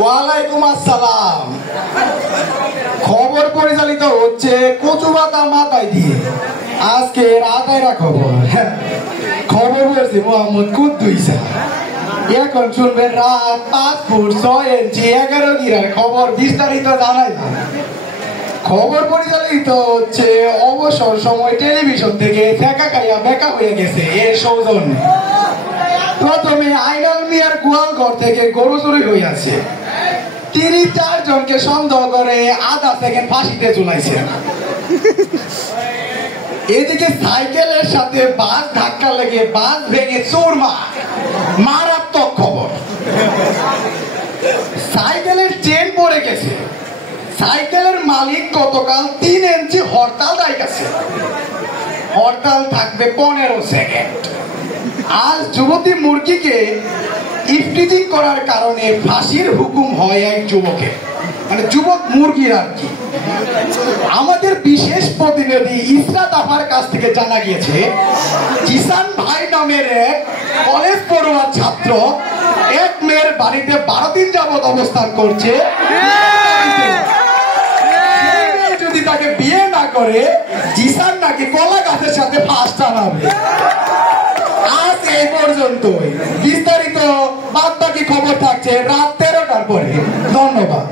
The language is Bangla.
ওয়ালাইকুম আসসালাম। খবর পরিচালিত হচ্ছে কচু পাতা মাথায় দিয়ে। আজকে রাতেরা খবর খবর বলছি মোহাম্মদ কুদ্দুস। এখন শুনবেন রাত 5 ফুট 6 ইঞ্চি 11 গিরার খবর বিস্তারিত জানাইলাম। খবর পরিচালিত হচ্ছে অবসর সময় টেলিভিশন থেকে ফেঁকা খাইয়া বেকা হয়ে গেছে এর সৌজন্যে। প্রথমে আইনাল মিয়ার গোয়ালঘর থেকে গরু চুরি হইয়াছে। তিনি 4 জনকে সন্দেহ করে আধা সেকেন্ড ফাঁসিতে ঝুলাইছেন। এদিকে সাইকেলের সাথে বাস ধাক্কা লেগে বাস ভেঙে চুরমার, মারাত্মক খবর। সাইকেলের চেন পড়ে গেছে। সাইকেলের মালিক গতকাল 3 ইঞ্চি হরতাল ডাইকাছে। হরতাল থাকবে 15 সেকেন্ড। আজ যুবতী মুরগিকে ইফটিজিং করার কারণে ফাঁসির হুকুম হয় এক যুবকের, মানে যুবক মুরগির আর কি। আমাদের বিশেষ প্রতিনিধি ইসরাত আফার কাছ থেকে জানা গিয়েছে কিষান ভাই নামের এক কলেজ পড়ুয়া ছাত্র এক মেয়ের বাড়িতে 12 দিন যাবৎ অবস্থান করছে। যদি তাকে বিয়ে না করে কিষান নাকি কলা গাছের সাথে ফাঁস চালাবে। আজ এই পর্যন্তই। বিস্তারিত বাদ বাকি খবর থাকছে রাত 13টার পরে। ধন্যবাদ।